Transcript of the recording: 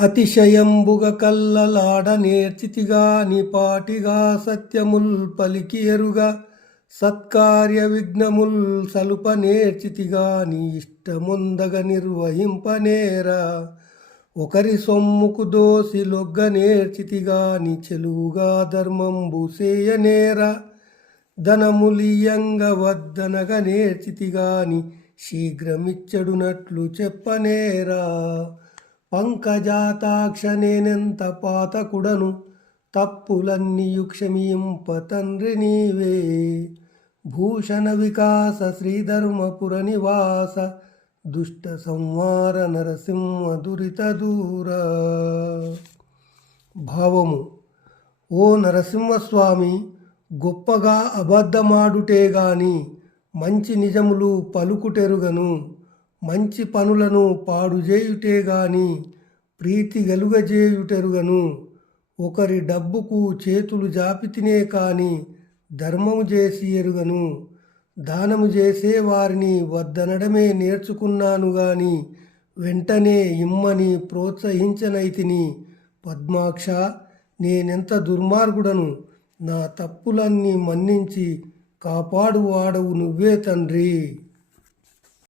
అతిశయంబుగ కల్లలాడ నేర్చితిగా నిపాటిగా సత్యముల్ పలికి ఎరుగా సత్కార్య విఘ్నముల్ సలుప నేర్చితిగా నీ ఇష్టముందగ నిర్వహింపనేరా ఒకరి సొమ్ముకు దోసి లొగ్గ నేర్చితిగా నీ చెలువుగా ధర్మంబు సేయనేరా ధనములియంగ వద్దనగ నేర్చితిగాని శీఘ్రమిచ్చడునట్లు చెప్పనేరా పంకజాతాక్ష నేనెంత పాతకుడను తప్పులన్నీయు క్షమింప తండ్రి నీవే భూషణ వికాస శ్రీధర్మపుర నివాస దుష్ట సంహార నరసింహ దురిత దూర. భావము: ఓ నరసింహస్వామి, గొప్పగా అబద్ధమాడుటే గాని మంచి నిజములు పలుకుటెరుగను. మంచి పనులను పాడుజేయుటే గాని ప్రీతి గలుగజేయుటెరుగను. ఒకరి డబ్బుకు చేతులు జాపితినే కాని ధర్మము చేసి ఎరుగను. దానము చేసే వారిని వద్దనడమే నేర్చుకున్నాను గాని వెంటనే ఇమ్మని ప్రోత్సహించనైతిని. పద్మాక్ష, నేనెంత దుర్మార్గుడను. నా తప్పులన్నీ మన్నించి కాపాడువాడవు నువ్వే తండ్రి.